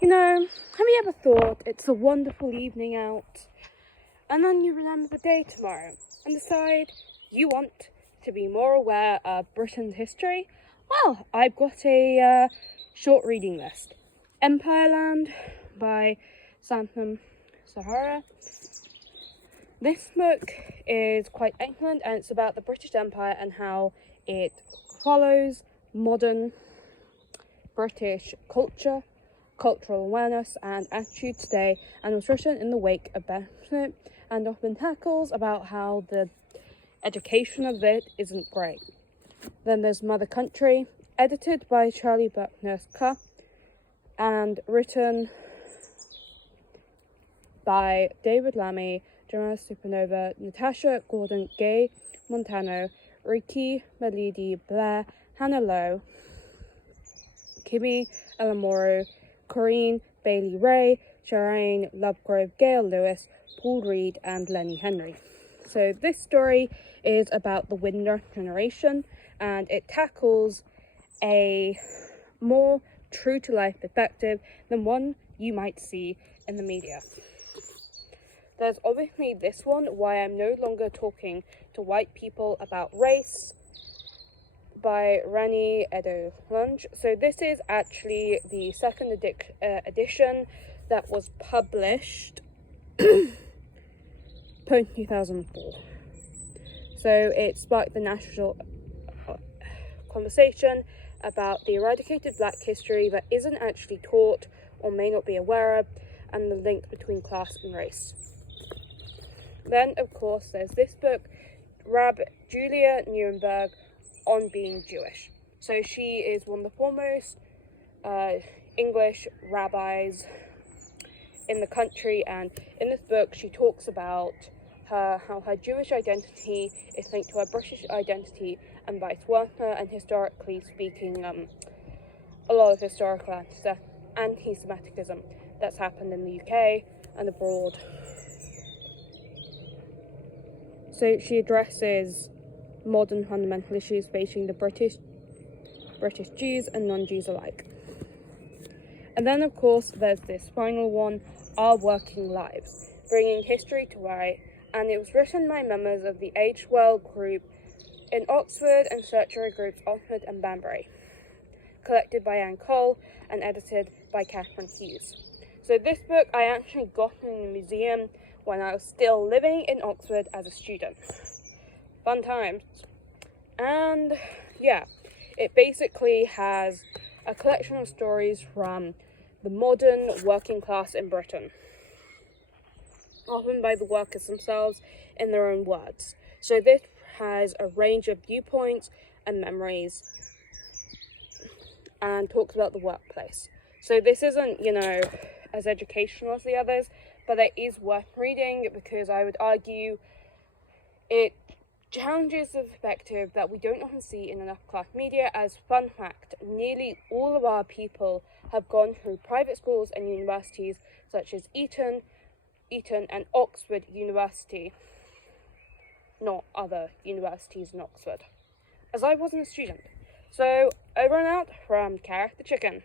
You know, have you ever thought it's a wonderful evening out, and then you remember the day tomorrow and decide you want to be more aware of Britain's history? Well, I've got a short reading list. Empireland by Santham Sahara. This book is quite excellent, and it's about the British Empire and how it follows modern British culture, cultural awareness and attitude today, and was written in the wake of Brexit and often tackles about how the education of it isn't great. Then there's Mother Country, edited by Charlie Buckner and written by David Lammy, Joanna Supernova, Natasha Gordon, Gay Montano, Ricky Malidi Blair, Hannah Lowe, Kimmy Elamoro, Corinne Bailey Ray, Shireen Lovegrove, Gail Lewis, Paul Reed and Lenny Henry. So this story is about the Windsor generation, and it tackles a more true-to-life perspective than one you might see in the media. There's obviously this one, Why I'm No Longer Talking to White People About Race, by Rani Edo-Lunge. So this is actually the second edition that was published post 2004. So it sparked the national conversation about the eradicated black history that isn't actually taught or may not be aware of, and the link between class and race. Then, of course, there's this book, Rab Julia Nuremberg, on being Jewish. So she is one of the foremost English rabbis in the country, and in this book she talks about how her Jewish identity is linked to her British identity and vice versa, and historically speaking, a lot of historical anti-Semitism that's happened in the UK and abroad. So she addresses modern fundamental issues facing the British Jews and non-Jews alike. And then, of course, there's this final one, Our Working Lives, bringing history to light, and it was written by members of the Age Well group in Oxford and Surgery groups Oxford and Banbury, collected by Anne Cole and edited by Catherine Hughes. So this book I actually got in the museum when I was still living in Oxford as a student. Fun times. And yeah, it basically has a collection of stories from the modern working class in Britain, often by the workers themselves in their own words. So this has a range of viewpoints and memories and talks about the workplace. So this isn't, as educational as the others, but it is worth reading because I would argue it challenges the perspective that we don't often see in enough class media. As fun fact, nearly all of our people have gone through private schools and universities such as Eton and Oxford University, not other universities in Oxford, as I wasn't a student. So over and out from Carrot the Chicken.